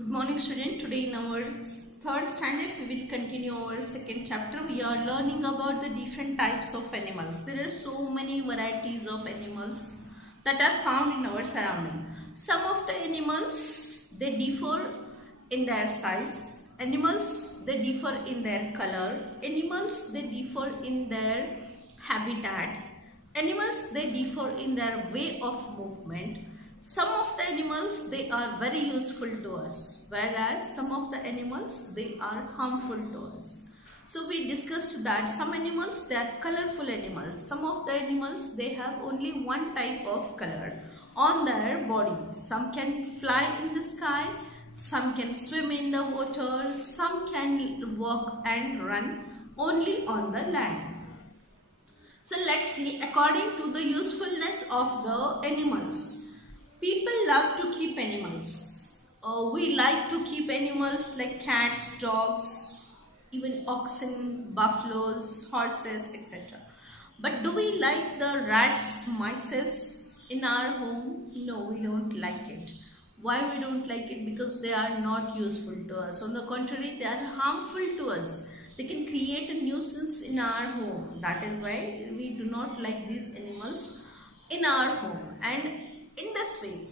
Good morning student. Today in our third standard we will continue our second chapter. We are learning about the different types of animals. There are so many varieties of animals that are found in our surrounding. Some of the animals they differ in their size. Animals they differ in their color. Animals they differ in their habitat. Animals they differ in their way of movement. Some of the animals they are very useful to us, whereas some of the animals they are harmful to us. So we discussed that some animals they are colorful animals. Some of the animals they have only one type of color on their body. Some can fly in the sky, some can swim in the water, some can walk and run only on the land. So let's see according to the usefulness of the animals. People love to keep animals. We like to keep animals like cats, dogs, even oxen, buffaloes, horses, etc. But do we like the rats, mice in our home? No, we don't like it. Why we don't like it? Because they are not useful to us. On the contrary, they are harmful to us. They can create a nuisance in our home. That is why we do not like these animals in our home. And in this way,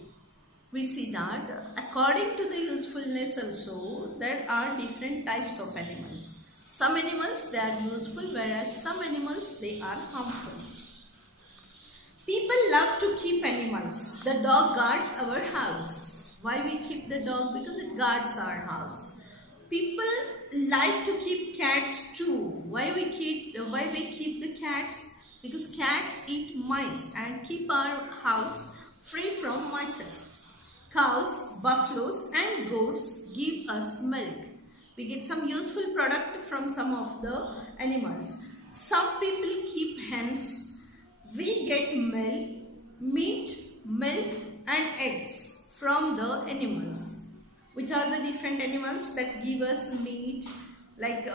we see that according to the usefulness also, there are different types of animals. Some animals they are useful, whereas some animals they are harmful. People love to keep animals. The dog guards our house. Why we keep the dog? Because it guards our house. People like to keep cats too. Why we keep the cats? Because cats eat mice and keep our house free from mice. Cows, buffaloes and goats give us milk. We get some useful product from some of the animals. Some people keep hens. We get meat, milk and eggs from the animals. Which are the different animals that give us meat? Like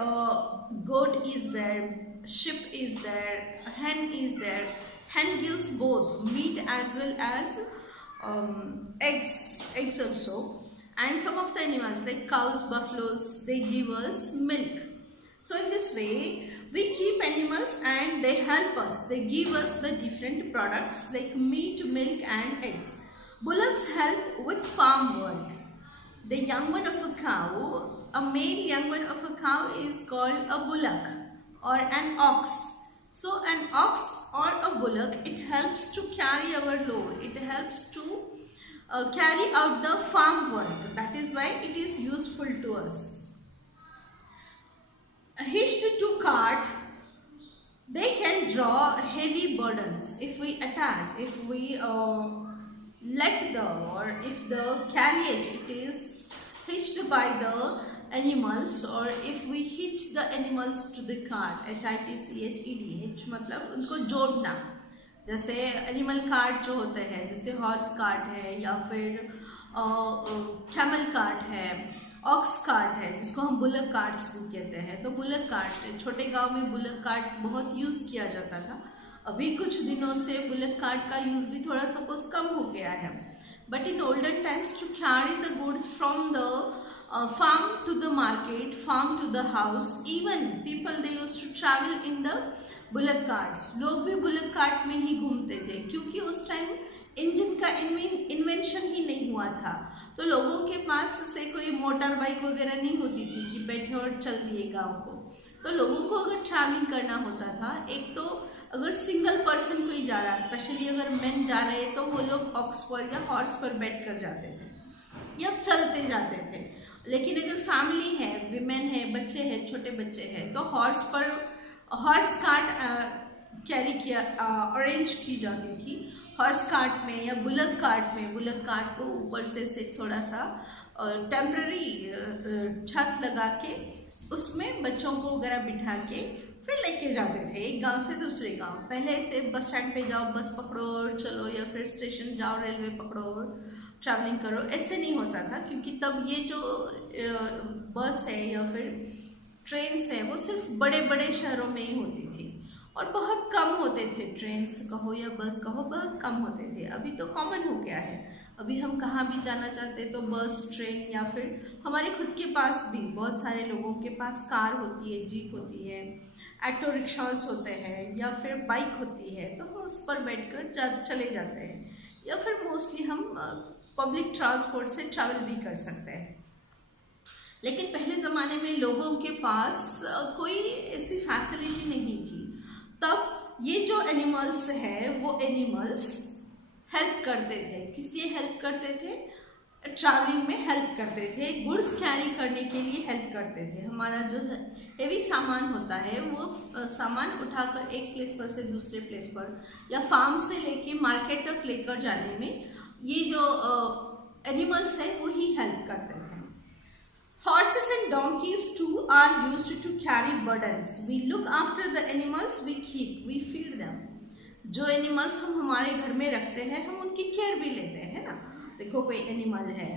goat is there, sheep is there, hen is there. Hen gives both meat as well as eggs also. And some of the animals like cows, buffaloes, they give us milk. So in this way we keep animals and they help us. They give us the different products like meat, milk and eggs. Bullocks help with farm work. The young one of a cow, a male young one of a cow is called a bullock or an ox. So an ox or a bullock, it helps to carry our load. It helps to carry out the farm work. That is why it is useful to us. Hitched to cart, they can draw heavy burdens. If we attach, if we let the, or if the carriage it is hitched by the animals, or if we hitch the animals to the cart, hitched मतलब उनको जोड़ना. जैसे animal cart जो होते हैं, जैसे horse cart है या फिर कैमल कार्ट है, ऑक्स कार्ट है, जिसको हम बुलक कार्ट्स भी कहते हैं. तो बुलक कार्ट, छोटे गांव में बुलक कार्ट बहुत यूज़ किया जाता था. अभी कुछ दिनों से बुलक कार्ट का यूज़ भी थोड़ा सपोज कम हो गया है. But in olden times to carry the goods from the farm to the market, farm to the house, even people they used to travel in the bullock carts. लोग भी bullock cart में ही घूमते थे क्योंकि उस टाइम इंजन का invention ही नहीं हुआ था. तो लोगों के पास से कोई मोटर बाइक वगैरह नहीं होती थी कि बैठे और चल दिए गाँव को. तो लोगों को अगर ट्रैवलिंग करना होता था, एक तो अगर सिंगल पर्सन कोई जा रहा, स्पेशली अगर मेन जा रहे तो वो लोग ऑक्स पर या हॉर्स पर बैठ कर जाते थे या चलते जाते थे. लेकिन अगर फैमिली है, विमेन है, बच्चे हैं, छोटे बच्चे हैं, तो हॉर्स कार्ट कैरी किया अरेंज की जाती थी. हॉर्स कार्ट में या बुलक कार्ट में, बुलक कार्ट को ऊपर से थोड़ा सा टेम्पररी छत लगा के उसमें बच्चों को वगैरह बिठा के फिर लेके जाते थे एक गांव से दूसरे गांव. पहले ऐसे बस स्टैंड पे जाओ, बस पकड़ो और चलो, या फिर स्टेशन जाओ, रेलवे पकड़ो और ट्रैवलिंग करो. ऐसे नहीं होता था क्योंकि तब ये जो बस है या फिर ट्रेन्स है वो सिर्फ बड़े बड़े शहरों में ही होती थी और बहुत कम होते थे. ट्रेन्स कहो या बस कहो, बहुत कम होते थे. अभी तो कॉमन हो गया है. अभी हम कहाँ भी जाना चाहते हैं तो बस, ट्रेन या फिर हमारे खुद के पास भी बहुत सारे लोगों के पास कार होती है, जीप होती है, ऑटो रिक्शास होते हैं या फिर बाइक होती है, तो हम उस पर बैठकर चले जाते हैं या फिर मोस्टली हम पब्लिक ट्रांसपोर्ट से ट्रैवल भी कर सकते हैं। लेकिन पहले ज़माने में लोगों के पास कोई ऐसी फैसिलिटी नहीं थी। तब ये जो एनिमल्स है वो एनिमल्स हेल्प करते थे। किस लिए हेल्प करते थे? ट्रैवलिंग में हेल्प करते थे, गुड्स कैरी करने के लिए हेल्प करते थे। हमारा जो हेवी सामान होता है वो सामान उठाकर एक प्लेस पर से दूसरे प्लेस पर या फार्म से लेके मार्केट तक लेकर जाने में ये जो एनिमल्स है वो ही हेल्प करते थे। Horses and donkeys too are used to carry burdens. We look after the animals we keep. We feed them. जो एनिमल्स हम हमारे घर में रखते हैं हम उनकी केयर भी लेते हैं ना। देखो कोई एनिमल है,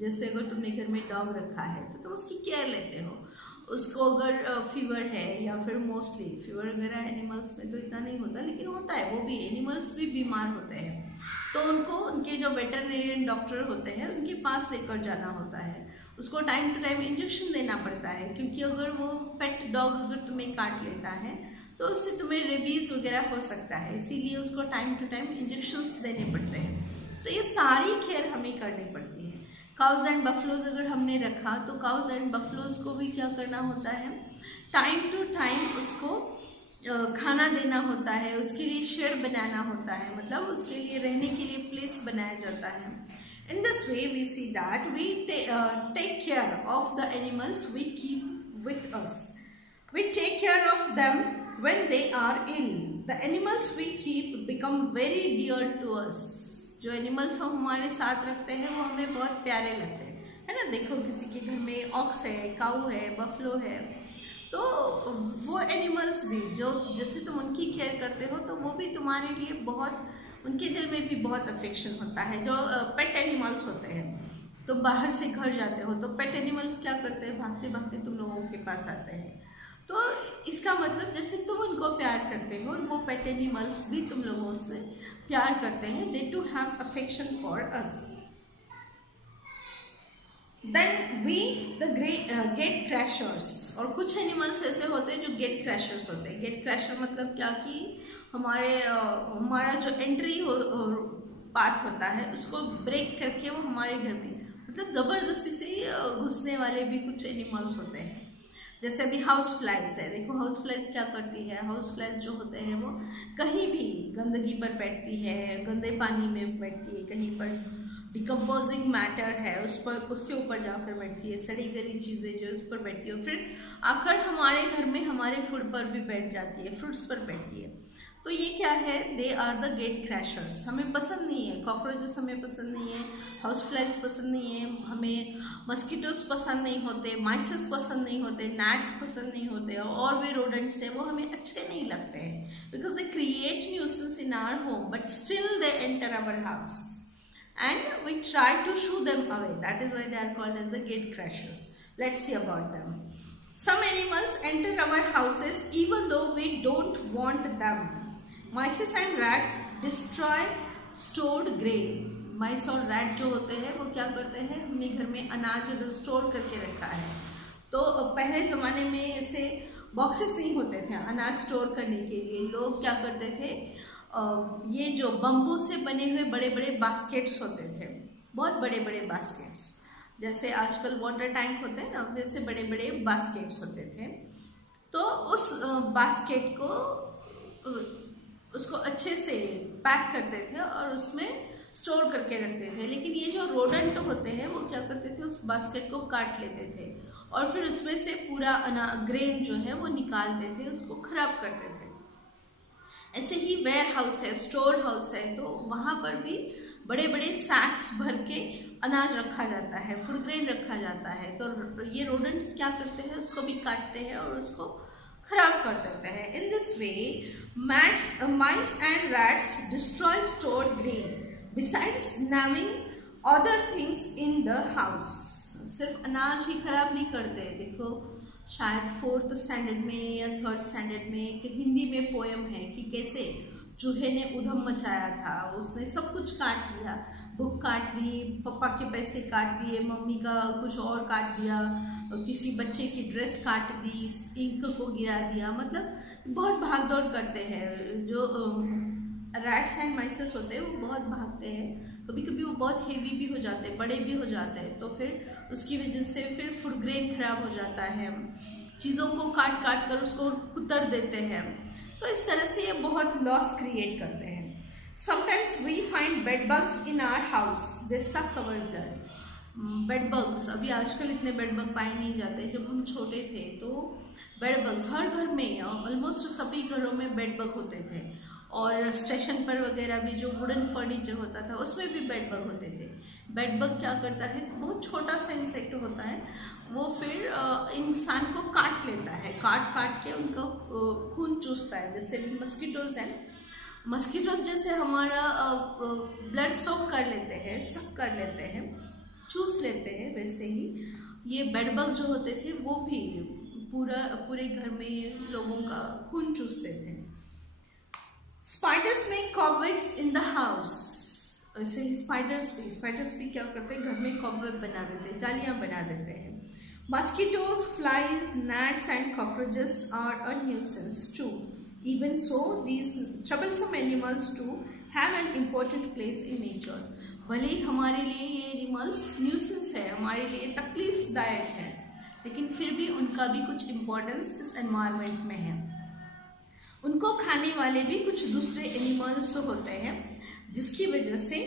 जैसे अगर तुमने घर में डॉग रखा है तो तुम उसकी केयर लेते हो। उसको अगर फीवर है या फिर मोस्टली फीवर वगैरह एनिमल्स में तो इतना नहीं होता, लेकिन होता है, वो भी एनिमल्स भी बीमार होते हैं तो उनको उनके जो वेटरनेरियन डॉक्टर होते हैं उनके पास लेकर जाना होता है। उसको टाइम टू टाइम इंजेक्शन देना पड़ता है, क्योंकि अगर वो पेट डॉग अगर तुम्हें काट लेता है तो उससे तुम्हें रेबीज़ वगैरह हो सकता है, इसीलिए उसको टाइम टू टाइम इंजेक्शंस देने पड़ते हैं। तो ये सारी केयर हमें करनी पड़ती है। काउज एंड बफलोज अगर हमने रखा तो काउज एंड बफलोज को भी क्या करना होता है, टाइम टू टाइम उसको खाना देना होता है, उसके लिए शेड बनाना होता है, मतलब उसके लिए रहने के लिए प्लेस बनाया जाता है। In this way we see that we take care of the animals we keep with us. We take care of them when they are ill. The animals we keep become very dear to us. जो animals हम हमारे साथ रखते हैं वो हमें बहुत प्यारे लगते हैं, है ना। देखो किसी के घर में ऑक्स है, काऊ है, बफलो है, तो वो एनिमल्स भी जो जैसे तुम उनकी केयर करते हो तो वो भी तुम्हारे लिए बहुत, उनके दिल में भी बहुत अफेक्शन होता है। जो पेट एनिमल्स होते हैं तो बाहर से घर जाते हो तो पेट एनिमल्स क्या करते हैं, भागते भागते तुम लोगों के पास आते हैं। तो इसका मतलब जैसे तुम उनको प्यार करते हो वो पेट एनिमल्स भी तुम लोगों से प्यार करते हैं। They to have affection for us. Then we the gate crashers. और कुछ एनिमल्स ऐसे होते हैं जो गेट क्रैशर्स होते हैं। गेट क्रैशर मतलब क्या कि हमारा जो एंट्री पाथ होता है उसको ब्रेक करके वो हमारे घर में मतलब ज़बरदस्ती से घुसने वाले भी कुछ एनिमल्स होते हैं। जैसे अभी हाउस फ्लाइज है, देखो हाउस फ्लाइज क्या करती है, हाउस फ्लाइज जो होते हैं वो कहीं भी गंदगी पर बैठती है, गंदे पानी में बैठती है, कहीं पर डिकम्पोजिंग मैटर है उस पर, उसके ऊपर जाकर बैठती है, सड़ी गली चीज़ें जो उस पर बैठती है, फिर आकर हमारे घर में हमारे फूड पर भी बैठ जाती है, फ्रूट्स पर बैठती है। तो ये क्या है, दे आर द गेट क्रैशर्स। हमें पसंद नहीं है कॉकरोचेस, हमें पसंद नहीं है हाउस फ्लाइज, पसंद नहीं है हमें, मस्कीटोस पसंद नहीं होते, माइसेस पसंद नहीं होते, gnats पसंद नहीं होते, और भी रोडेंट्स हैं वो हमें अच्छे नहीं लगते हैं, because they create nuisance in our home but still they enter our house and we try to shoo them away. That is why they are called as the gate crashers. Let's see about them. Some animals enter our houses even though we don't want them. Mice and rats destroy stored grain. माइस और rat जो होते हैं वो क्या करते हैं, हमने घर में अनाज अगर स्टोर करके रखा है तो पहले ज़माने में ऐसे बॉक्सेस नहीं होते थे अनाज स्टोर करने के लिए। लोग क्या करते थे, ये जो बम्बू से बने हुए बड़े बड़े बास्केट्स होते थे, बहुत बड़े बड़े बास्केट्स, जैसे आजकल वाटर टैंक होते हैं ना वैसे बड़े बड़े बास्केट्स होते थे। तो उस बास्केट को उसको अच्छे से पैक करते थे और उसमें स्टोर करके रखते थे। लेकिन ये जो रोडेंट होते हैं वो क्या करते थे, उस बास्केट को काट लेते थे और फिर उसमें से पूरा ग्रेन जो है वो निकालते थे, उसको खराब करते थे। ऐसे ही वेयर हाउस है, स्टोर हाउस है, तो वहाँ पर भी बड़े बड़े सैक्स भर के अनाज रखा जाता है, फूड ग्रेन रखा जाता है। तो ये रोडेंट्स क्या करते हैं, उसको भी काटते हैं और उसको खराब कर देते हैं। In this way mice and rats destroy stored grain besides naming other things in the house. सिर्फ अनाज ही खराब नहीं करते। देखो शायद 4th स्टैंडर्ड में या 3rd स्टैंडर्ड में एक हिंदी में पोएम है कि कैसे चूहे ने उधम मचाया था, उसने सब कुछ काट लिया। बुक काट दी, पापा के पैसे काट दिए, मम्मी का कुछ और काट दिया, किसी बच्चे की ड्रेस काट दी, इंक को गिरा दिया। मतलब बहुत भाग दौड़ करते हैं। जो रैट्स एंड माइसेस होते हैं वो बहुत भागते हैं, कभी कभी वो बहुत हेवी भी हो जाते हैं, बड़े भी हो जाते हैं, तो फिर उसकी वजह से फिर फूड ग्रेन खराब हो जाता है, चीज़ों को काट काट कर उसको कुतर देते हैं। तो इस तरह से ये बहुत लॉस क्रिएट करते हैं। Sometimes we find bed bugs in our house, they suck our blood. Bed bugs, अभी आजकल इतने बेड बग पाए नहीं जाते, जब हम छोटे थे तो बेड बग्स हर घर में, ऑलमोस्ट सभी घरों में बेड बग होते थे। और स्टेशन पर वगैरह भी जो वुडन फर्नीचर होता था उसमें भी बेड बग होते थे। बेड बग क्या करता है, बहुत छोटा सा इंसेक्ट होता है, वो फिर इंसान को काट लेता है, काट काट के उनका खून चूसता है। जैसे मस्कीटोज हैं, मस्कीटोज जैसे हमारा ब्लड सॉक कर लेते हैं, सक कर लेते हैं, चूस लेते हैं, वैसे ही ये बेड बग जो होते थे वो भी पूरे घर में लोगों का खून चूसते थे। Spiders make cobwebs in the house. ऐसे ही स्पाइडर्स भी क्या करते हैं, घर में कॉबवेब बना देते हैं, जालियां बना देते हैं। Mosquitoes, flies, gnats and cockroaches are a nuisance too. Even so, these troublesome animals too have an important place in nature. भले ही हमारे लिए ये एनिमल्स न्यूसेंस है, हमारे लिए तकलीफदायक है, लेकिन फिर भी उनका भी कुछ इम्पोर्टेंस इस एनवायरनमेंट में है। उनको खाने वाले भी कुछ दूसरे एनिमल्स होते हैं, जिसकी वजह से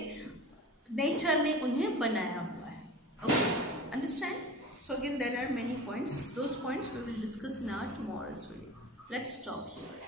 नेचर ने उन्हें बनाया हुआ है। Okay, understand? So again there are many points. Those points we will discuss in our tomorrow's video. Let's stop here.